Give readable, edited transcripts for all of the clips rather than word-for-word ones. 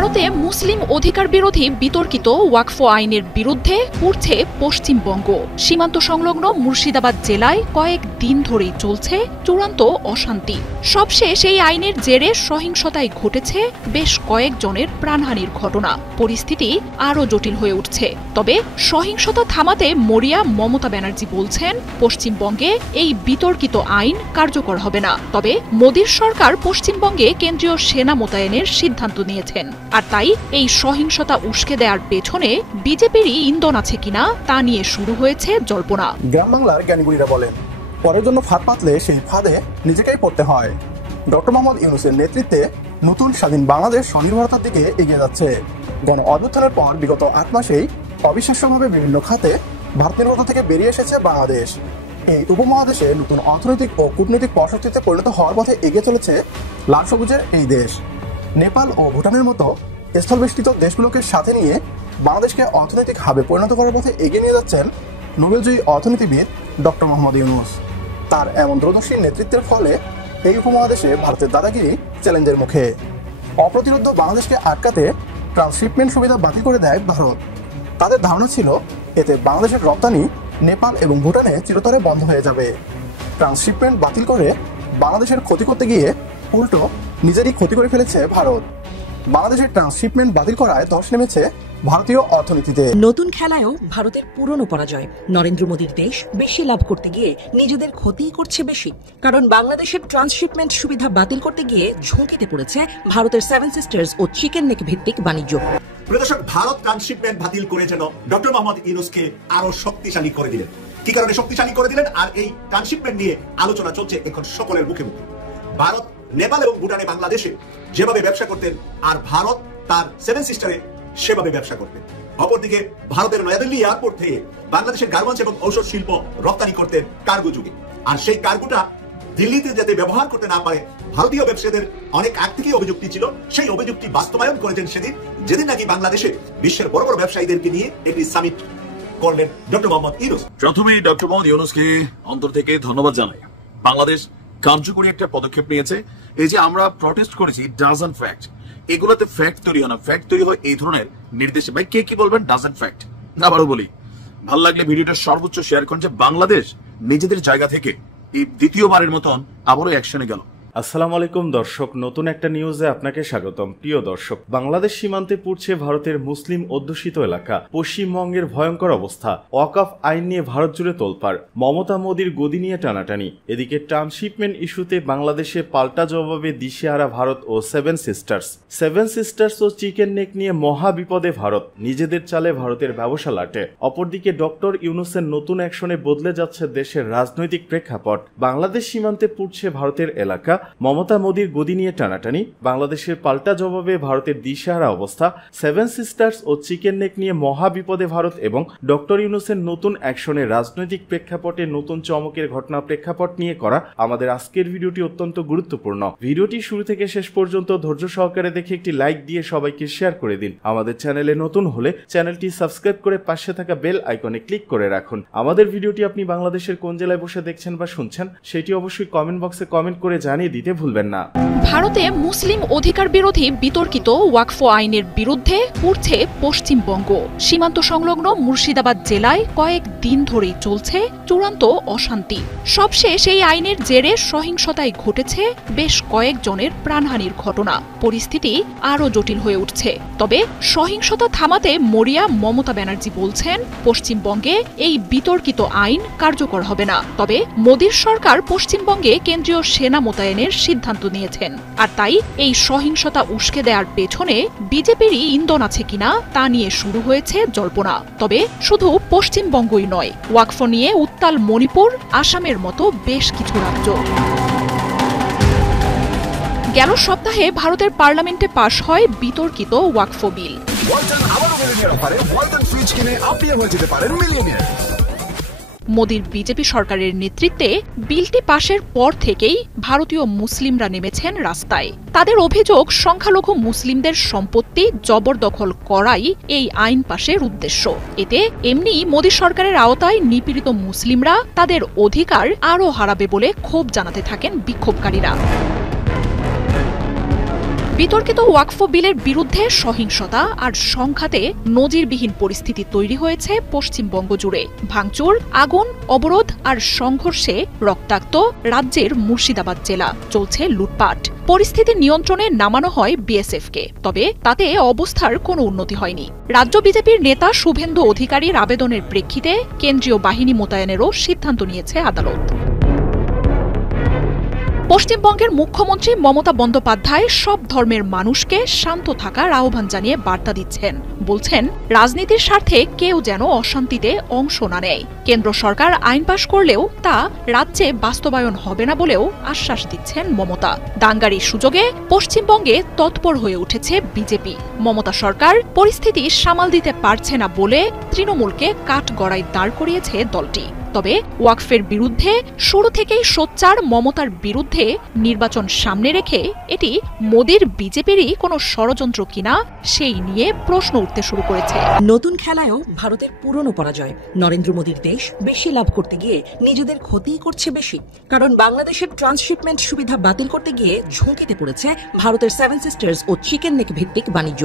ভারতে মুসলিম অধিকার বিরোধী বিতর্কিত ওয়াকফ আইনের বিরুদ্ধে উঠছে পশ্চিমবঙ্গ। সীমান্ত সংলগ্ন মুর্শিদাবাদ জেলায় কয়েক দিন ধরেই চলছে চূড়ান্ত অশান্তি। সবশেষ এই আইনের জেরে সহিংসতায় ঘটেছে বেশ কয়েকজনের প্রাণহানির ঘটনা। পরিস্থিতি আরও জটিল হয়ে উঠছে। তবে সহিংসতা থামাতে মরিয়া মমতা ব্যানার্জি বলছেন, পশ্চিমবঙ্গে এই বিতর্কিত আইন কার্যকর হবে না। তবে মোদীর সরকার পশ্চিমবঙ্গে কেন্দ্রীয় সেনা মোতায়েনের সিদ্ধান্ত নিয়েছেন। আর তাই এই সহিংসতা উস্কে দেওয়ার পেছনে বিজেপিরই ইন্ধন আছে কিনা তা নিয়ে শুরু হয়েছে জল্পনা। গ্রাম বাংলার জ্ঞানীগুণীরা বলেন, পরের জন্য ফাঁদ পাতলে সেই ফাঁদে নিজেকেই পড়তে হয়। ডক্টর মোহাম্মদ ইউনূসের নেতৃত্বে নতুন স্বাধীন বাংলাদেশ স্বনির্ভরতার দিকে এগিয়ে যাচ্ছে। গণ অভ্যুত্থানের পর বিগত ৮ মাসেই অবিশ্বাস্যভাবে বিভিন্ন খাতে ভারত নির্ভরতা থেকে বেরিয়ে এসেছে বাংলাদেশ। এই উপমহাদেশে নতুন অর্থনৈতিক ও কূটনৈতিক পরাশক্তিতে পরিণত হওয়ার পথে এগিয়ে চলেছে লাল সবুজের এই দেশ। নেপাল ও ভুটানের মতো স্থলবেষ্টিত দেশগুলোকে সাথে নিয়ে বাংলাদেশকে অর্থনৈতিক হাবে পরিণত করার পথে এগিয়ে নিয়ে যাচ্ছেন নোবেলজয়ী অর্থনীতিবিদ ডক্টর মোহাম্মদ ইউনূস। তার এমন দূরদর্শী নেতৃত্বের ফলে এই উপমহাদেশে ভারতের দাদাগিরি চ্যালেঞ্জের মুখে। অপ্রতিরোধ্য বাংলাদেশকে আটকাতে ট্রান্সশিপমেন্ট সুবিধা বাতিল করে দেয় ভারত। তাদের ধারণা ছিল এতে বাংলাদেশের রপ্তানি নেপাল এবং ভুটানে চিরতরে বন্ধ হয়ে যাবে। ট্রান্সশিপমেন্ট বাতিল করে বাংলাদেশের ক্ষতি করতে গিয়ে উল্টো নিজেরই ক্ষতি করে ফেলেছে ভারত। বাংলাদেশের ট্রান্সশিপমেন্ট বাতিল করায় ধস নেমেছে ভারতীয় অর্থনীতিতে। নতুন খেলায়ও ভারতের পুরনো পরাজয়। নরেন্দ্র মোদীর দেশ বেশি লাভ করতে গিয়ে নিজেদের ক্ষতিই করছে বেশি। কারণ বাংলাদেশের ট্রান্সশিপমেন্ট সুবিধা বাতিল করতে গিয়ে ঝুঁকিতে পড়েছে ভারতের সেভেন সিস্টার্স ও চিকেন নেক ভিত্তিক বাণিজ্য। প্রদর্শক, ভারত ট্রান্সশিপমেন্ট বাতিল করে যেন ডক্টর মোহাম্মদ ইউনূসকে আরো শক্তিশালী করে দিলেন। কি কারণে শক্তিশালী করে দিলেন? আর এই ট্রান্সশিপমেন্ট নিয়ে আলোচনা চলছে এখন সকলের মুখে মুখে। ভারত নেপাল এবং ভুটানে বাংলাদেশে যেভাবে ব্যবসা করতেন, আর ভারত তার সেভেন সিস্টারে সেভাবে ব্যবসা করতেন। অপরদিকে ভারতের নয়াদিল্লি এয়ারপোর্ট থেকে বাংলাদেশের গার্মেন্টস এবং ঔষধ শিল্প রপ্তানি করতেন কার্গো যুগে। আর সেই কার্গোটা দিল্লিতে যাতে ব্যবহার করতে না পারে ভারতীয় ব্যবসায়ীদের অনেক আগ থেকেই অভিযুক্তি ছিল। সেই অভিযুক্তি বাস্তবায়ন করেছেন সেদিন, যেদিন নাকি বাংলাদেশে বিশ্বের বড় বড় ব্যবসায়ীদেরকে নিয়ে একটি সামিট করলেন ডক্টর মোহাম্মদ ইউনূস। প্রথমেই ডক্টর মোহাম্মদ ইউনূসকে অন্তর থেকে ধন্যবাদ জানাই। বাংলাদেশ কার্যকরী একটা পদক্ষেপ নিয়েছে। এই যে আমরা প্রটেস্ট করেছি, ডাজন্ট ফ্যাক্ট, এগুলোতে ফ্যাক্ট তৈরি হয় না, ফ্যাক্ট তৈরি হয় এই ধরনের নির্দেশে। ভাই কে কি বলবেন, ডাজন্ট ফ্যাক্ট। আবারও বলি, ভালো লাগলে ভিডিওটা সর্বোচ্চ শেয়ার করুন যে বাংলাদেশ নিজেদের জায়গা থেকে এই দ্বিতীয়বারের মতন আবারও অ্যাকশনে গেল। আসসালামু আলাইকুম দর্শক, নতুন একটা নিউজে আপনাকে স্বাগতম। প্রিয় দর্শক, বাংলাদেশ সীমান্তে পড়ছে ভারতের মুসলিম অধ্যুষিত এলাকা। পশ্চিমবঙ্গের ভয়ঙ্কর অবস্থা। ওয়াকফ আইন নিয়ে ভারত জুড়ে তোলপাড়। মমতা মোদীর গদি নিয়ে টানাটানি। এদিকে ট্রান্সশিপমেন্ট ইস্যুতে বাংলাদেশে পাল্টা জবাবে দিশেহারা ভারত ও সেভেন সিস্টার্স ও চিকেন নেক নিয়ে মহা বিপদে ভারত। নিজেদের চালে ভারতের ব্যবসা লাটে। অপরদিকে ডক্টর ইউনূসের নতুন অ্যাকশনে বদলে যাচ্ছে দেশের রাজনৈতিক প্রেক্ষাপট। বাংলাদেশ সীমান্তে পড়ছে ভারতের এলাকা। মমতা মোদীর গদি নিয়ে টানাটানি। বাংলাদেশের পাল্টা জবাবে ভারতের দিশেহারা অবস্থা। সেভেন সিস্টার্স ও চিকেন নেক নিয়ে মহা বিপদে ভারত এবং ডক্টর ইউনূসের নতুন অ্যাকশনে রাজনৈতিক প্রেক্ষাপটে নতুন চমকের ঘটনা প্রেক্ষাপট নিয়ে করা আমাদের আজকের ভিডিওটি অত্যন্ত গুরুত্বপূর্ণ। ভিডিওটি শুরু থেকে শেষ পর্যন্ত ধৈর্য সহকারে দেখে একটি লাইক দিয়ে সবাইকে শেয়ার করে দিন। আমাদের চ্যানেলে নতুন হলে চ্যানেলটি সাবস্ক্রাইব করে পাশে থাকা বেল আইকনে ক্লিক করে রাখুন। আমাদের ভিডিওটি আপনি বাংলাদেশের কোন জেলায় বসে দেখছেন বা শুনছেন সেটি অবশ্যই কমেন্ট বক্সে কমেন্ট করে জানিয়ে দিতে ভুলবেন না। ভারতে মুসলিম অধিকার বিরোধী বিতর্কিত ওয়াকফ আইনের বিরুদ্ধে উঠছে পশ্চিমবঙ্গ। সীমান্ত সংলগ্ন মুর্শিদাবাদ জেলায় কয়েক দিন ধরেই চলছে চূড়ান্ত অশান্তি। সবশেষ এই আইনের জেরে সহিংসতায় ঘটেছে বেশ কয়েকজনের প্রাণহানির ঘটনা। পরিস্থিতি আরও জটিল হয়ে উঠছে। তবে সহিংসতা থামাতে মরিয়া মমতা ব্যানার্জি বলছেন, পশ্চিমবঙ্গে এই বিতর্কিত আইন কার্যকর হবে না। তবে মোদীর সরকার পশ্চিমবঙ্গে কেন্দ্রীয় সেনা মোতায়েনের সিদ্ধান্ত নিয়েছেন। আর তাই এই সহিংসতা উস্কে দেওয়ার পেছনে বিজেপিরই ইন্ধন আছে কিনা তা নিয়ে শুরু হয়েছে জল্পনা। তবে শুধু পশ্চিমবঙ্গই নয়, ওয়াকফ নিয়ে উত্তাল মণিপুর, আসামের মতো বেশ কিছু রাজ্য। গেল সপ্তাহে ভারতের পার্লামেন্টে পাশ হয় বিতর্কিত ওয়াকফ বিল। মোদীর বিজেপি সরকারের নেতৃত্বে বিলটি পাশের পর থেকেই ভারতীয় মুসলিমরা নেমেছেন রাস্তায়। তাদের অভিযোগ, সংখ্যালঘু মুসলিমদের সম্পত্তি জবরদখল করাই এই আইন পাশের উদ্দেশ্য। এতে এমনি মোদী সরকারের আওতায় নিপীড়িত মুসলিমরা তাদের অধিকার আরও হারাবে বলে ক্ষোভ জানাতে থাকেন বিক্ষোভকারীরা। বিতর্কিত ওয়াকফ বিলের বিরুদ্ধে সহিংসতা আর সংঘাতে নজিরবিহীন পরিস্থিতি তৈরি হয়েছে পশ্চিমবঙ্গ জুড়ে। ভাঙচুর, আগুন, অবরোধ আর সংঘর্ষে রক্তাক্ত রাজ্যের মুর্শিদাবাদ জেলা। চলছে লুটপাট। পরিস্থিতি নিয়ন্ত্রণে নামানো হয় বিএসএফকে, তবে তাতে অবস্থার কোনো উন্নতি হয়নি। রাজ্য বিজেপির নেতা শুভেন্দু অধিকারীর আবেদনের প্রেক্ষিতে কেন্দ্রীয় বাহিনী মোতায়েনেরও সিদ্ধান্ত নিয়েছে আদালত। পশ্চিমবঙ্গের মুখ্যমন্ত্রী মমতা বন্দ্যোপাধ্যায় সব ধর্মের মানুষকে শান্ত থাকার আহ্বান জানিয়ে বার্তা দিচ্ছেন। বলছেন, রাজনীতির স্বার্থে কেউ যেন অশান্তিতে অংশ না নেয়। কেন্দ্র সরকার আইন পাশ করলেও তা রাজ্যে বাস্তবায়ন হবে না বলেও আশ্বাস দিচ্ছেন মমতা। দাঙ্গার সুযোগে পশ্চিমবঙ্গে তৎপর হয়ে উঠেছে বিজেপি। মমতা সরকার পরিস্থিতি সামাল দিতে পারছে না বলে তৃণমূলকে কাঠগড়ায় দাঁড় করিয়েছে দলটি। তবে ওয়াকফের বিরুদ্ধে শুরু থেকেই সোচ্চার মমতার বিরুদ্ধে নির্বাচন সামনে রেখে এটি মোদির বিজেপিরই কোনো ষড়যন্ত্র কিনা সেই নিয়ে প্রশ্ন উঠতে শুরু করেছে। নতুন খেলায়ও ভারতের পুরনো পরাজয়। নরেন্দ্র মোদীর দেশ বেশি লাভ করতে গিয়ে নিজেদের ক্ষতি করছে বেশি, কারণ বাংলাদেশের ট্রান্সশিপমেন্ট সুবিধা বাতিল করতে গিয়ে ঝুঁকিতে পড়েছে ভারতের সেভেন সিস্টার্স ও চিকেন নেক ভিত্তিক বাণিজ্য।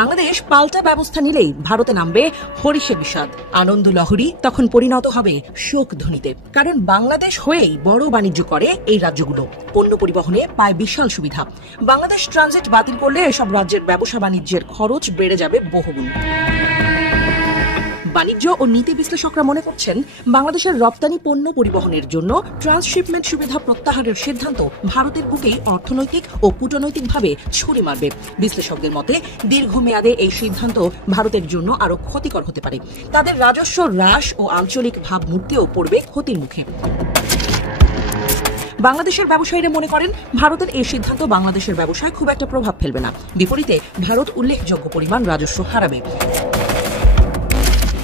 বাংলাদেশ পাল্টা ব্যবস্থা নিলেই ভারতে নামবে হরিষে বিষাদ। আনন্দ লহরী তখন পরিণত হবে শোক ধ্বনিতে, কারণ বাংলাদেশ হয়েই বড় বাণিজ্য করে এই রাজ্যগুলো। পণ্য পরিবহনে পায় বিশাল সুবিধা। বাংলাদেশ ট্রানজিট বাতিল করলে এসব রাজ্যের ব্যবসা বাণিজ্যের খরচ বেড়ে যাবে বহুগুণ। বাণিজ্য ও নীতি বিশ্লেষকরা মনে করছেন, বাংলাদেশের রপ্তানি পণ্য পরিবহনের জন্য ট্রান্সশিপমেন্ট সুবিধা প্রত্যাহারের সিদ্ধান্ত ভারতের বুকেই অর্থনৈতিক ও কূটনৈতিকভাবে ছুরি মারবে। বিশ্লেষকদের মতে, দীর্ঘমেয়াদে এই সিদ্ধান্ত ভারতের জন্য আরো ক্ষতিকর হতে পারে। তাদের রাজস্ব হ্রাস ও আঞ্চলিক ভাবমূর্তিও পড়বে ক্ষতির মুখে। বাংলাদেশের ব্যবসায়ীরা মনে করেন, ভারতের এই সিদ্ধান্ত বাংলাদেশের ব্যবসায় খুব একটা প্রভাব ফেলবে না। বিপরীতে ভারত উল্লেখযোগ্য পরিমাণ রাজস্ব হারাবে।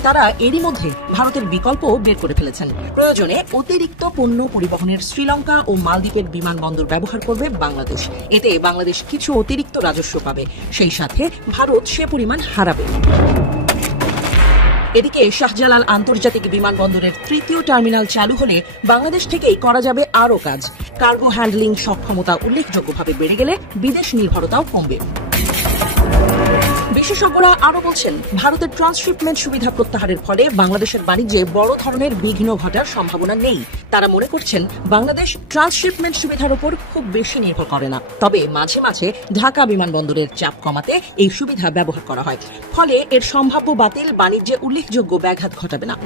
তারা এরই মধ্যে ভারতের বিকল্প বের করে ফেলেছেন। প্রয়োজনে অতিরিক্ত পণ্য পরিবহনের শ্রীলঙ্কা ও মালদ্বীপের বিমানবন্দর ব্যবহার করবে বাংলাদেশ। এতে বাংলাদেশ কিছু অতিরিক্ত রাজস্ব পাবে, সেই সাথে ভারত সে পরিমাণ হারাবে। এদিকে শাহজালাল আন্তর্জাতিক বিমানবন্দরের তৃতীয় টার্মিনাল চালু হলে বাংলাদেশ থেকেই করা যাবে আরও কাজ। কার্গো হ্যান্ডলিং সক্ষমতা উল্লেখযোগ্যভাবে বেড়ে গেলে বিদেশ নির্ভরতাও কমবে। বিশেষজ্ঞরা আরো বলছেন, ভারতের ট্রান্সশিপমেন্ট সুবিধা প্রত্যাহারের ফলে বাংলাদেশের বাণিজ্যে বড় ধরনের বিঘ্ন ঘটার সম্ভাবনা নেই। তারা মনে করছেন, বাংলাদেশ ট্রান্সশিপমেন্ট সুবিধার উপর খুব বেশি নির্ভর করে না। তবে মাঝে মাঝে ঢাকা বিমানবন্দরের চাপ কমাতে এই সুবিধা ব্যবহার করা হয়। ফলে এর সম্ভাব্য বাতিল বাণিজ্যে উল্লেখযোগ্য ব্যাঘাত ঘটাবে না।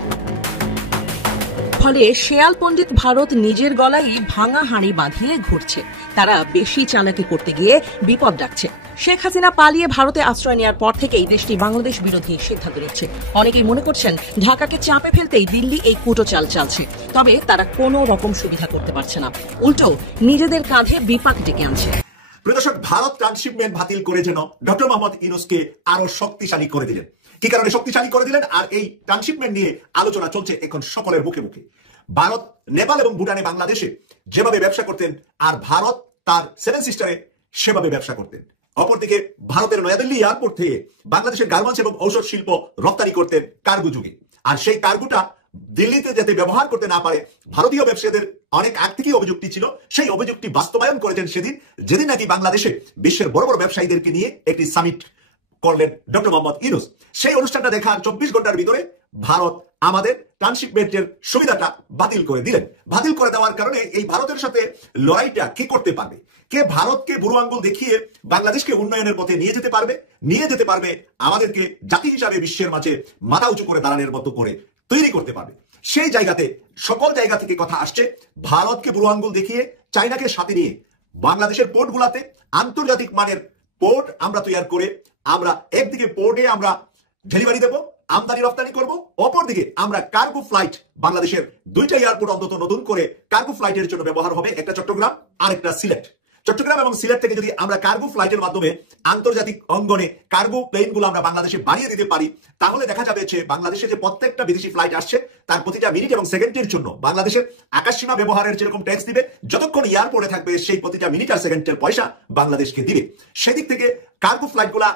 ফলে শেয়াল পণ্ডিত ভারত নিজের গলায় ভাঙা হাঁড়ি বাঁধিয়ে ঘুরছে। তারা বেশি চালাকি করতে গিয়ে বিপদ ডাকছে। শেখ হাসিনা পালিয়ে ভারতে আশ্রয় নেওয়ার পর থেকেই দেশটি বাংলাদেশ বিরোধী সিদ্ধান্ত নিচ্ছে। অনেকেই মনে করছেন, ঢাকাকে চাপে ফেলতেই দিল্লি এই কুটো চাল চালছে। তবে তারা কোনো রকম সুবিধা করতে পারছে না, উল্টো নিজেদের কাঁধে বিপাক ডেকে আনছে। প্রদর্শক, ভারত ট্রান্সশিপমেন্ট বাতিল করে যেন ডক্টর মোহাম্মদ ইউনূসকে আরো শক্তিশালী করে দিলেন। কি কারণে শক্তিশালী করে দিলেন? আর এই ট্রান্সশিপমেন্ট নিয়ে আলোচনা চলছে এখন সকলের মুখে মুখে। ভারত নেপাল এবং ভুটানে বাংলাদেশে যেভাবে ব্যবসা করতেন, আর ভারত তার সেভেন সিস্টারে সেভাবে ব্যবসা করতেন। অপরদিকে ভারতের নয়াদিল্লি এয়ারপোর্ট থেকে বাংলাদেশের গার্মেন্টস এবং ঔষধ শিল্প রপ্তানি করতেন কার্গো যুগে। আর সেই কার্গোটা দিল্লিতে যাতে ব্যবহার করতে না পারে, ভারতীয় ব্যবসায়ীদের অনেক আগ থেকেই অভিযোগটি ছিল। সেই অভিযোগটি বাস্তবায়ন করেছেন যেদিন নাকি বাংলাদেশে বিশ্বের বড় বড় ব্যবসায়ীদেরকে নিয়ে একটি সামিট করলেন ডক্টর মোহাম্মদ ইউনূস। সেই অনুষ্ঠানটা দেখার 24 ঘন্টার ভিতরে ভারত আমাদের ট্রান্সশিপমেন্টের সুবিধাটা বাতিল করে দিলেন। বাতিল করে দেওয়ার কারণে এই ভারতের সাথে লড়াইটা কে করতে পারবে? কে ভারতকে বুড়ো আঙ্গুল দেখিয়ে বাংলাদেশকে উন্নয়নের পথে নিয়ে যেতে পারবে আমাদেরকে জাতি হিসাবে বিশ্বের মাঝে মাথা উঁচু করে দাঁড়ানোর মতো করে তৈরি করতে পারবে? সেই জায়গাতে সকল জায়গা থেকে কথা আসছে, ভারতকে বুড়ো আঙ্গুল দেখিয়ে চাইনাকে সাথে নিয়ে বাংলাদেশের পোর্টগুলাতে আন্তর্জাতিক মানের পোর্ট আমরা তৈরি করে আমরা একদিকে পোর্টে আমরা ডেলিভারি দেব, আমদানি রপ্তানি করব, অপরদিকে আমরা কার্গো ফ্লাইট, বাংলাদেশের দুইটা এয়ারপোর্ট অন্তত নতুন করে কার্গো ফ্লাইটের জন্য ব্যবহার হবে, একটা চট্টগ্রাম আর একটা সিলেট। চট্টগ্রাম এবং সিলেট থেকে যদি আমরা কার্গো ফ্লাইটের মাধ্যমে আন্তর্জাতিক অঙ্গনে কার্গো প্লেনগুলো আমরা বাংলাদেশে বাড়িয়ে দিতে পারি, তাহলে দেখা যাবে যে বাংলাদেশে যে প্রত্যেকটা বিদেশি ফ্লাইট আসছে তার প্রতিটা মিনিট এবং সেকেন্ডের জন্য বাংলাদেশের আকাশসীমা ব্যবহারের যেরকম ট্যাক্স দিবে, যতক্ষণ এয়ারপোর্টে থাকবে সেই প্রতিটা মিনিট আর সেকেন্ডের পয়সা বাংলাদেশকে দিবে। সেদিক থেকে কার্গো ফ্লাইটগুলা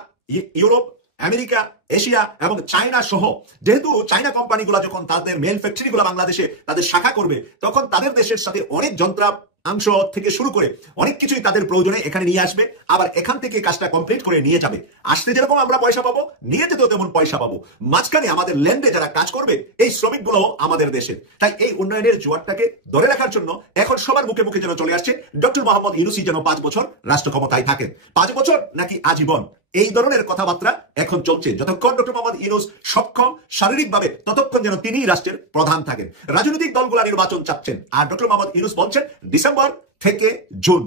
ইউরোপ, আমেরিকা, এশিয়া এবং চায়না সহ, যেহেতু চায়না কোম্পানিগুলো যখন তাদের মেল ফ্যাক্টরিগুলো বাংলাদেশে তাদের শাখা করবে, তখন তাদের দেশের সাথে অনেক অংশ থেকে শুরু করে অনেক কিছুই তাদের প্রয়োজনে এখানে নিয়ে আসবে, আবার এখান থেকে কাজটা কমপ্লিট করে নিয়ে যাবে। আসতে যেরকম আমরা পয়সা পাবো, নিয়ে যেতেও তেমন পয়সা পাবো। মাঝখানে আমাদের ল্যান্ডে যারা কাজ করবে এই শ্রমিকগুলো আমাদের দেশের। তাই এই উন্নয়নের জোয়ারটাকে ধরে রাখার জন্য এখন সবার মুখে মুখে যেন চলে আসছে ডক্টর মোহাম্মদ ইউনূসী যেন 5 বছর রাষ্ট্র ক্ষমতায় থাকেন। 5 বছর নাকি আজীবন, এই ধরনের কথাবার্তা এখন চলছে। যতক্ষণ ডক্টর মোহাম্মদ ইউনূস সক্ষম শারীরিকভাবে, ততক্ষণ যেন তিনিই রাষ্ট্রের প্রধান থাকেন। রাজনৈতিক দলগুলা নির্বাচন চাচ্ছেন, আর ডক্টর মোহাম্মদ ইউনূস বলছেন ডিসেম্বর থেকে জুন,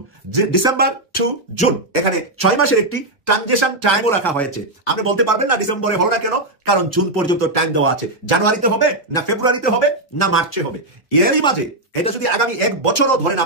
ডিসেম্বর টু জুন, এখানে 6 মাসের একটি ট্রানজিশন টাইমও রাখা হয়েছে। আপনি বলতে পারবেন না ডিসেম্বরে হলো না কেন, কারণ জুন পর্যন্ত টাইম দেওয়া আছে। জানুয়ারিতে হবে না ফেব্রুয়ারিতে হবে না মার্চে হবে, এরই মাঝে এটা যদি আগামী 1 বছরও ধরেন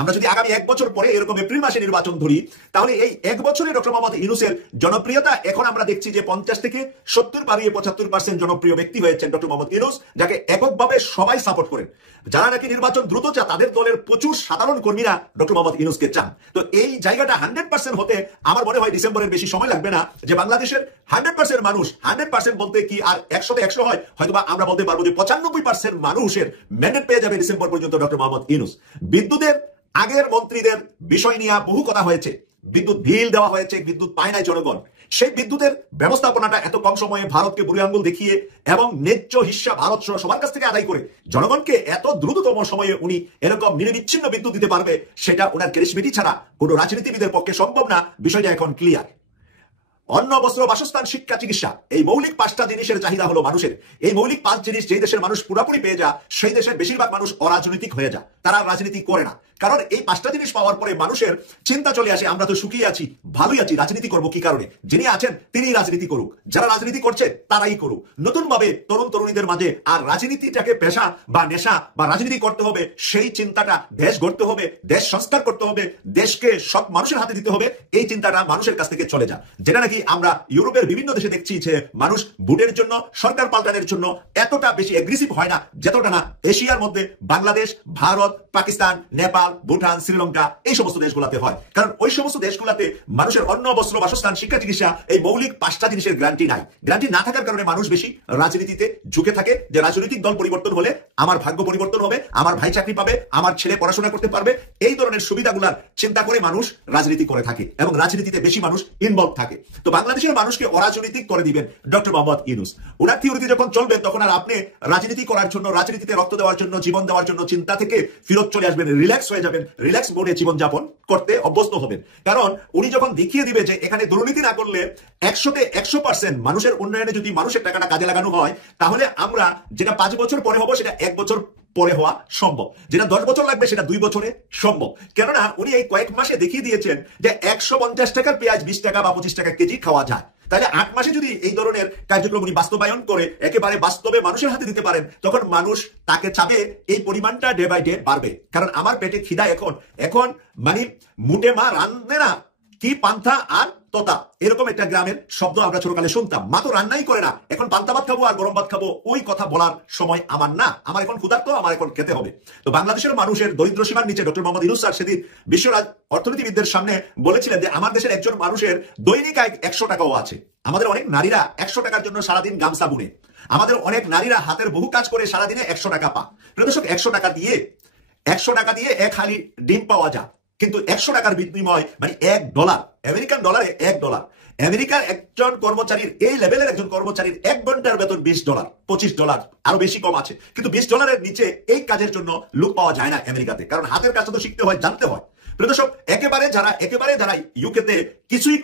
আমরা যদি আগামী 1 বছর পরে এরকম এপ্রিল মাসে নির্বাচন ধরি, তাহলে এই 1 বছরে ডক্টর মোহাম্মদ ইউনূসের জনপ্রিয়তা এখন আমরা দেখছি যে 50 থেকে 70 পারিয়ে 75% জনপ্রিয় ব্যক্তি হয়েছেন ডক্টর মোহাম্মদ ইউনূস, যাকে এককভাবে সবাই সাপোর্ট করেন। যারা নাকি নির্বাচন দ্রুত চান, তাদের দলের প্রচুর সাধারণ কর্মীরা ডক্টর মোহাম্মদ ইউনূসকে চান। তো এই জায়গাটা 100% হতে আমার মনে হয় ডিসেম্বরের বেশি সময় লাগবে না, যে বাংলাদেশের 100% মানুষ, 100% বলতে কি আর 100তে 100 হয়, হয়তোবা আমরা বলতে পারবো যে 95% মানুষের ম্যান্ডেট পেয়ে যাবে ডিসেম্বর পর্যন্ত ডক্টর মোহাম্মদ ইউনূস। বিদ্যুতের আগের মন্ত্রীদের বিষয় নিয়ে বহু কথা হয়েছে, বিদ্যুৎ বিল দেওয়া হয়েছে, বিদ্যুৎ পায় নাই জনগণ। সেই বিদ্যুতের ব্যবস্থাপনাটা এত কম সময়ে ভারতকে বুড়ি আঙ্গুল দেখিয়ে এবং ন্যায্য হিস্সা ভারত সহ সবার কাছ থেকে আদায় করে জনগণকে এত দ্রুততম সময়ে উনি এরকম নিরবিচ্ছিন্ন বিদ্যুৎ দিতে পারবে, সেটা ওনার ক্যারিসমেটি ছাড়া কোনো রাজনীতিবিদের পক্ষে সম্ভব না। বিষয়টা এখন ক্লিয়ার। অন্ন, বস্ত্র, বাসস্থান, শিক্ষা, চিকিৎসা, এই মৌলিক 5টা জিনিসের চাহিদা হলো মানুষের। এই মৌলিক 5 জিনিস যেই দেশের মানুষ পুরোপুরি পেয়ে যা, সেই দেশের বেশিরভাগ মানুষ অরাজনৈতিক হয়ে যা, তারা রাজনীতি করে না। কারণ এই 5টা জিনিস পাওয়ার পরে মানুষের চিন্তা চলে আসে, আমরা তো সুখী আছি, ভালোই আছি, রাজনীতি করবো কি কারণে? যিনি আছেন তিনিই রাজনীতি করুক, যারা রাজনীতি করছে তারাই করুক। নতুন ভাবে তরুণ তরুণীদের মাঝে আর রাজনীতিটাকে পেশা বা নেশা বা রাজনীতি করতে হবে সেই চিন্তাটা, দেশ গড়তে হবে, দেশ সংস্কার করতে হবে, দেশকে সব মানুষের হাতে দিতে হবে, এই চিন্তাটা মানুষের কাছ থেকে চলে যায়। যেটা নাকি আমরা ইউরোপের বিভিন্ন দেশে দেখছি যে মানুষ ভোটের জন্য, সরকার পাল্টানোর জন্য এতটা বেশি এগ্রেসিভ হয় না, যতটা না এশিয়ার মধ্যে বাংলাদেশ, ভারত, পাকিস্তান, নেপাল, ভুটান, শ্রীলঙ্কা, এই সমস্ত দেশগুলোতে হয়। কারণ ওই সমস্ত দেশগুলোতে মানুষের অন্ন, বস্ত্র, বাসস্থান, শিক্ষা, চিকিৎসা, এই মৌলিক 5টা জিনিসের গ্যারান্টি নাই। গ্যারান্টি না থাকার কারণে মানুষ বেশি রাজনীতিতে ঝুঁকে থাকে, যে রাজনৈতিক দল পরিবর্তন হলে আমার ভাগ্য পরিবর্তন হবে, আমার ভাই চাকরি পাবে, আমার ছেলে পড়াশোনা করতে পারবে, এই ধরনের সুবিধাগুলার চিন্তা করে মানুষ রাজনীতি করে থাকে এবং রাজনীতিতে বেশি মানুষ ইনভলভ থাকে। তো বাংলাদেশের মানুষকে অরাজনৈতিক করে দিবেন ডক্টর মোহাম্মদ ইউনূস। ওনার থিওরিতে যখন চলবে, তখন আর আপনি রাজনীতি করার জন্য, রাজনীতিতে রক্ত দেওয়ার জন্য, জীবন দেওয়ার জন্য চিন্তা থেকে ফিরত চলে আসবেন, রিল্যাক্স হয়ে যাবেন, রিল্যাক্স মোডে জীবনযাপন করতে অভ্যস্ত হবেন। কারণ উনি যখন দেখিয়ে দিবে যে এখানে দুর্নীতি না করলে 100তে 100% মানুষের উন্নয়নে যদি মানুষের টাকাটা কাজে লাগানো হয়, তাহলে আমরা যেটা 5 বছর পরে হবো সেটা 1 বছর পরে হওয়া সম্ভব, যেটা 10 বছর লাগবে সেটা 2 বছরে সম্ভব। কেননা উনি এই কয়েক মাসে দেখিয়ে দিয়েছেন যে 150 টাকার পেঁয়াজ 20 টাকা বা 25 টাকা কেজি খাওয়া যায়। তাহলে 8 মাসে যদি এই ধরনের কার্যক্রম উনি বাস্তবায়ন করে একেবারে বাস্তবে মানুষের হাতে দিতে পারেন, তখন মানুষ তাকে চাবে এই পরিমাণটা ডে বাই ডে বাড়বে। কারণ আমার পেটে খিদা এখন মানে মুটে মা রান্নে না কি পান্থা আর তোতা, এরকম একটা গ্রামের শব্দ আমরা ছোটকালে শুনতাম। মা তো রান্নাই করে না, এখন পান্তা ভাত খাবো আর গরম ভাত খাবো, ওই কথা বলার সময় আমার না, আমার এখন ক্ষুধার্ত, আমার এখন খেতে হবে। তো বাংলাদেশের মানুষের দরিদ্র সীমার নিচে ডক্টর মোহাম্মদ ইউনূস স্যার সেদিন বিশ্ব অর্থনীতিবিদদের সামনে বলেছিলেন যে আমার দেশের একজন মানুষের দৈনিক আয় 100 টাকাও আছে। আমাদের অনেক নারীরা 100 টাকার জন্য সারাদিন গামছা বুনে, আমাদের অনেক নারীরা হাতের বহু কাজ করে সারাদিনে 100 টাকা পা। দর্শক, 100 টাকা দিয়ে এক হালি ডিম পাওয়া যায়, কিন্তু 100 টাকার বিনিময় মানে $1, আমেরিকান ডলারে $1। আমেরিকার একজন কর্মচারীর, এই লেভেলের একজন কর্মচারীর 1 ঘন্টার বেতন $20, $25, আরো বেশি কম আছে, কিন্তু $20 নিচে এই কাজের জন্য লোক পাওয়া যায় না আমেরিকাতে। কারণ হাতের কাজটা তো শিখতে হয়, জানতে হয়। দর্শক, একেবারে যারা ইউকেতে কিছুই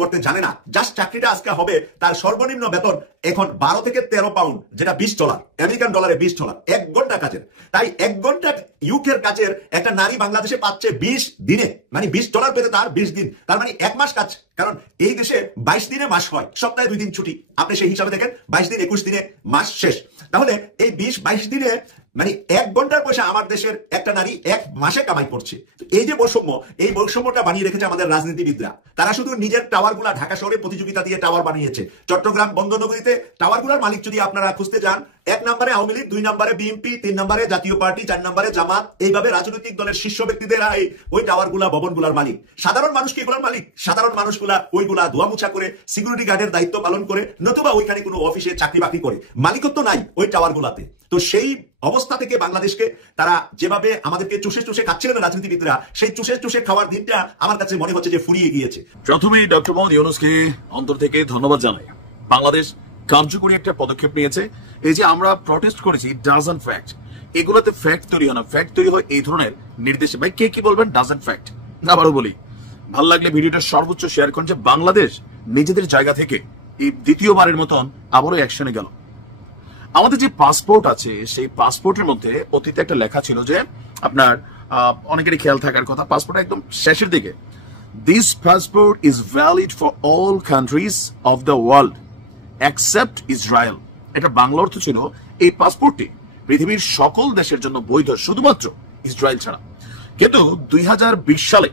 করতে জানে না, জাস্ট চাকরিটা আজকে হবে, তার সর্বনিম্ন বেতন এখন 12 থেকে 13 পাউন্ড, যেটা $20, আমেরিকান ডলারে $20, 1 ঘন্টা কাজের। তাই 1 ঘন্টা ইউকের কাজের একটা নারী বাংলাদেশে পাচ্ছে 20 দিনে, মানে $20 পেতে তার 20 দিন, তার মানে 1 মাস কাজ। কারণ এই দেশে 22 দিনে মাস হয়, সপ্তাহে 2 দিন ছুটি, আপনি সেই হিসাবে দেখেন 22 দিন 21 দিনে মাস শেষ। তাহলে এই 20-22 দিনে মানে 1 ঘন্টার পয়সা আমার দেশের একটা নারী 1 মাসে কামাই করছে। এই যে বৈষম্য, এই বৈষম্যটা বানিয়ে রেখেছে আমাদের রাজনীতিবিদরা। তারা শুধু নিজের টাওয়ারগুলা ঢাকা শহরে প্রতিযোগিতা দিয়ে টাওয়ার বানিয়েছে। চট্টগ্রাম বন্দরনগরীতে টাওয়ারগুলার মালিক যদি আপনারা খুঁজতে যান, এক নম্বরে আওয়ামী লীগ, 2 নম্বরে বিএনপি, 3 নম্বরে জাতীয় পার্টি, 4 নম্বরে জামাত। এইভাবে রাজনৈতিক দলের শীর্ষ ব্যক্তিরা ওই টাওয়ার গুলা, ভবন গুলার মালিক। সাধারণ মানুষ কি এগুলোর মালিক? সাধারণ মানুষগুলা ওইগুলা ধোয়া মুছা করে সিকিউরিটি গার্ডের দায়িত্ব পালন করে, নতুবা ওইখানে কোনো অফিসে চাকরি বাকরি করে। মালিকত্ব নাই ওই টাওয়ার গুলাতে। তো সেই অবস্থা থেকে বাংলাদেশকে তারা যেভাবে আমাদেরকে চুষে চুষে খাচ্ছিলেন রাজনীতিবিদরা, সেই চুষে চুষে খাওয়ার দিনটা আমার কাছে মনে হচ্ছে যে ফুরিয়ে গিয়েছে। প্রথমেই ডক্টর মোহাম্মদ ইউনূসকে অন্তর থেকে ধন্যবাদ জানাই। বাংলাদেশ কার্যকরী একটা পদক্ষেপ নিয়েছে। এই যে আমরা প্রটেস্ট করেছি, ডাজন্ট ফ্যাক্ট, এগুলোতে ফ্যাক্ট তৈরি হয় না, ফ্যাক্ট তৈরি হয় এই ধরনের নির্দেশে। ভাই কে কি বলবেন, ডাজন্ট ফ্যাক্ট। আবারও বলি, ভালো লাগলে ভিডিওটা সর্বোচ্চ শেয়ার করুন যে বাংলাদেশ নিজেদের জায়গা থেকে এই দ্বিতীয়বারের মতন আবারও অ্যাকশনে গেল। আমাদের যে পাসপোর্ট আছে, সেই পাসপোর্টের মধ্যে অতীতে একটা লেখা ছিল যে আপনার অনেকেরই খেয়াল থাকার কথা, পাসপোর্ট একদম শেষের দিকে, this passport is valid for all countries of the world except Israel. এটা বাংলা অর্থ ছিল এই পাসপোর্টটি পৃথিবীর সকল দেশের জন্য বৈধ, শুধুমাত্র ইসরায়েল ছাড়া। কিন্তু 2020 সালে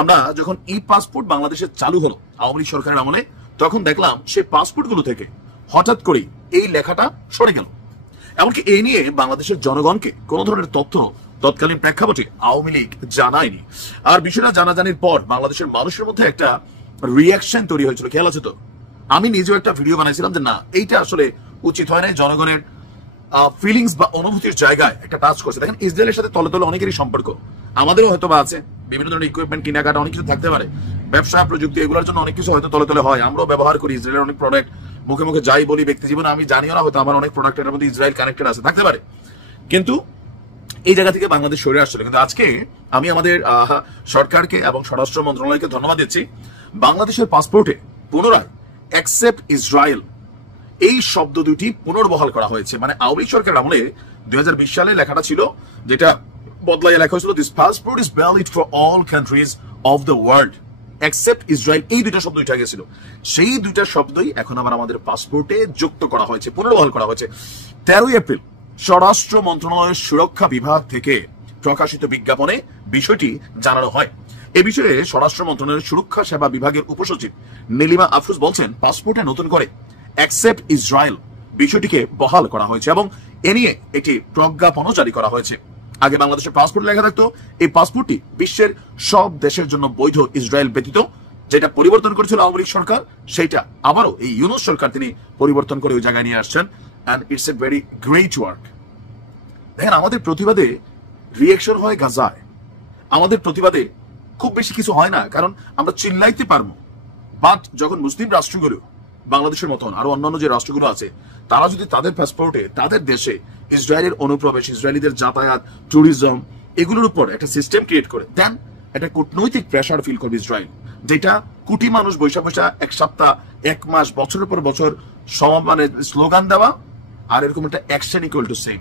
আমরা যখন এই পাসপোর্ট বাংলাদেশে চালু হলো আওয়ামী লীগ সরকারের আমলে, তখন দেখলাম সেই পাসপোর্টগুলো থেকে হঠাৎ করেই এই লেখাটা সরে গেল। এমনকি এই নিয়ে বাংলাদেশের জনগণকে কোন ধরনের তথ্য তৎকালীন প্রেক্ষাপটে আওয়ামী লীগ জানায়নি। আর বিষয়টা জানাজানির পর বাংলাদেশের মানুষের মধ্যে একটা রিয়াকশন তৈরি হয়েছিল, খেয়াল আছে তো? আমি নিজেও একটা ভিডিও বানাইছিলাম যে না, এইটা আসলে উচিত হয় না, জনগণের ফিলিংস বা অনুভূতির জায়গায় একটা টাচ করছে। দেখেন, ইসরায়েলের সাথে তলে তলে অনেকেরই সম্পর্ক, আমাদেরও হয়তো বা আছে, বিভিন্ন ধরনের ইকুইপমেন্ট কেনাকাটা অনেক কিছু থাকতে পারে, ব্যবসা প্রযুক্তি, এগুলোর জন্য অনেক কিছু হয়তো তলে তলে হয়। আমরাও ব্যবহার করি ইসরায়েলের অনেক প্রোডাক্ট, মুখে মুখে যাই বলি, ব্যক্তি জীবনে আমি জানিও না, হয়তো আমার অনেক প্রোডাক্টের মধ্যে ইসরায়েল কানেক্টেড আছে, থাকতে পারে। কিন্তু এই জায়গা থেকে বাংলাদেশ সরে আসছিল। কিন্তু আজকে আমি আমাদের সরকারকে এবং স্বরাষ্ট্র মন্ত্রণালয়কে ধন্যবাদ দিচ্ছি, বাংলাদেশের পাসপোর্টে পুনরায় অ্যাকসেপ্ট ইসরায়েল এই শব্দ দুটি পুনর্বহাল করা হয়েছে। মানে আওয়ামী লীগ সরকার আমলে 2020 সালে লেখাটা ছিল, যেটা বদলাইয়া লেখা হয়েছিল, this passport is valid for all countries of the world except Israel. এই দুইটা শব্দ উঠে গেছিল, সেই দুইটা শব্দই এখন আবার আমাদের পাসপোর্টে যুক্ত করা হয়েছে, পুনর্বহাল করা হয়েছে। 13 এপ্রিল স্বরাষ্ট্র মন্ত্রণালয়ের সুরক্ষা বিভাগ থেকে প্রকাশিত বিজ্ঞাপনে বিষয়টি জানানো হয়। এ বিষয়ে স্বরাষ্ট্র মন্ত্রণালয়ের সুরক্ষা সেবা বিভাগের উপসচিব নীলিমা আফরোজ বলছেন, পাসপোর্টে নতুন করে অ্যাকসেপ্ট ইসরায়েল বিষয়টিকে বহাল করা হয়েছে এবং এ নিয়ে একটি প্রজ্ঞাপনও জারি করা হয়েছে। আগে বাংলাদেশের পাসপোর্ট লেখা থাকতো এই পাসপোর্টটি বিশ্বের সব দেশের জন্য বৈধ, ইসরায়েল ব্যতীত। যেটা পরিবর্তন করেছিল আওয়ামী লীগ সরকার, সেইটা আবারও এই ইউনূস সরকার তিনি পরিবর্তন করে ওই জায়গায় নিয়ে আসছেন। and it's a very great work. দেখেন, আমাদের প্রতিবাদে রিঅ্যাকশন হয় গাজায়, আমাদের প্রতিবাদে খুব বেশি কিছু হয় না, কারণ আমরা চিল্লাইতে পারবো। বাট যখন মুসলিম রাষ্ট্রগুলো বাংলাদেশের মতন আরো অন্যান্য যে রাষ্ট্রগুলো আছে, তারা যদি তাদের পাসপোর্টে তাদের দেশে ইসরায়েলের অনুপ্রবেশ, ইসরায়েলিদের যাতায়াত, ট্যুরিজম, এগুলোর উপর একটা সিস্টেম ক্রিয়েট করে দেন, একটা কূটনৈতিক প্রেসার ফিল করবে ইসরায়েল, যেটা কোটি মানুষ বৈশা বৈশা এক সপ্তাহ, এক মাস, বছরের পর বছর মানে স্লোগান দেওয়া, আর এরকম একটা অ্যাকশন ইকুয়াল টু সেম।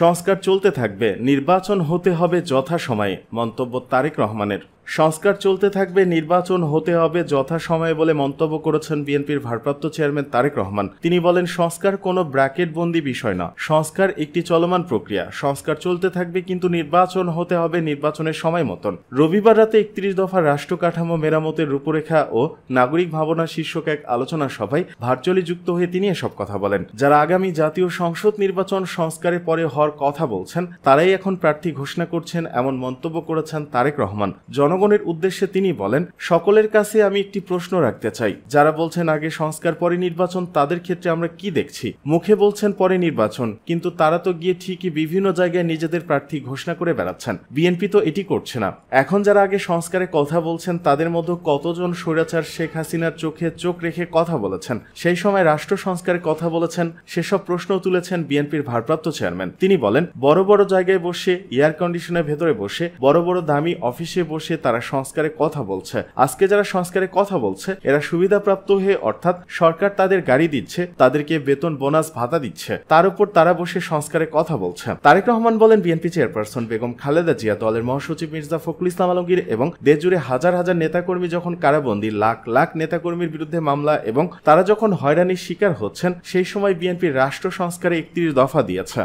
সংস্কার চলতে থাকবে, নির্বাচন হতে হবে যথাসময়ে, মন্তব্য তারেক রহমানের। সংস্কার চলতে থাকবে, নির্বাচন হতে হবে যথাসময়ে বলে মন্তব্য করেছেন বিএনপির ভারপ্রাপ্ত চেয়ারম্যান তারেক রহমান। তিনি বলেন, সংস্কার কোনো ব্র্যাকেটবন্দি বিষয় না, সংস্কার একটি চলমান প্রক্রিয়া, সংস্কার চলতে থাকবে, কিন্তু নির্বাচন হতে হবে নির্বাচনের সময় মতন। রবিবার রাতে 31 দফা রাষ্ট্র কাঠামো মেরামতের রূপরেখা ও নাগরিক ভাবনা শীর্ষক এক আলোচনা সভায় ভার্চুয়ালি যুক্ত হয়ে তিনি এসব কথা বলেন। যারা আগামী জাতীয় সংসদ নির্বাচন সংস্কারের পরে হওয়ার কথা বলছেন, তারাই এখন প্রার্থী ঘোষণা করছেন, এমন মন্তব্য করেছেন তারেক রহমান। জনগণের উদ্দেশ্যে তিনি বলেন, সকলের কাছে আমি একটি প্রশ্ন রাখতে চাই, যারা বলছেন আগে সংস্কার পরে নির্বাচন, তাদের ক্ষেত্রে আমরা কি দেখছি? মুখে বলছেন পরে নির্বাচন, কিন্তু তারা তো গিয়ে ঠিকই বিভিন্ন জায়গায় নিজেদের প্রার্থী ঘোষণা করে বেড়াচ্ছেন। বিএনপি তো এটি করছে না। এখন যারা আগে সংস্কারের কথা বলছেন, তাদের মধ্যে কতজন স্বৈরাচার শেখ হাসিনার চোখে চোখ রেখে কথা বলেছেন, সেই সময় রাষ্ট্র সংস্কারের কথা বলেছেন? সেসব প্রশ্ন তুলেছেন বিএনপির ভারপ্রাপ্ত চেয়ারম্যান। তিনি বলেন, বড় বড় জায়গায় বসে, এয়ার কন্ডিশনের ভেতরে বসে, বড় বড় দামি অফিসে বসে তারা সংস্কারের কথা বলছে। আজকে যারা সংস্কারের কথা বলছে, এরা সুবিধাপ্রাপ্ত হয়ে, অর্থাৎ সরকার তাদের গাড়ি দিচ্ছে, তাদেরকে বেতন বোনাস ভাতা দিচ্ছে, তার উপর তারা বসে সংস্কারের কথা বলছে। তারেক রহমান বলেন, বিএনপি চেয়ারপারসন বেগম খালেদা জিয়া, দলের মহাসচিব মির্জা ফখরুল ইসলাম আলমগীর এবং দেশজুড়ে হাজার হাজার নেতাকর্মী যখন কারাবন্দী, লাখ লাখ নেতাকর্মীর বিরুদ্ধে মামলা এবং তারা যখন হয়রানির শিকার হচ্ছেন, সেই সময় বিএনপি রাষ্ট্র সংস্কারে 31 দফা দিয়েছে।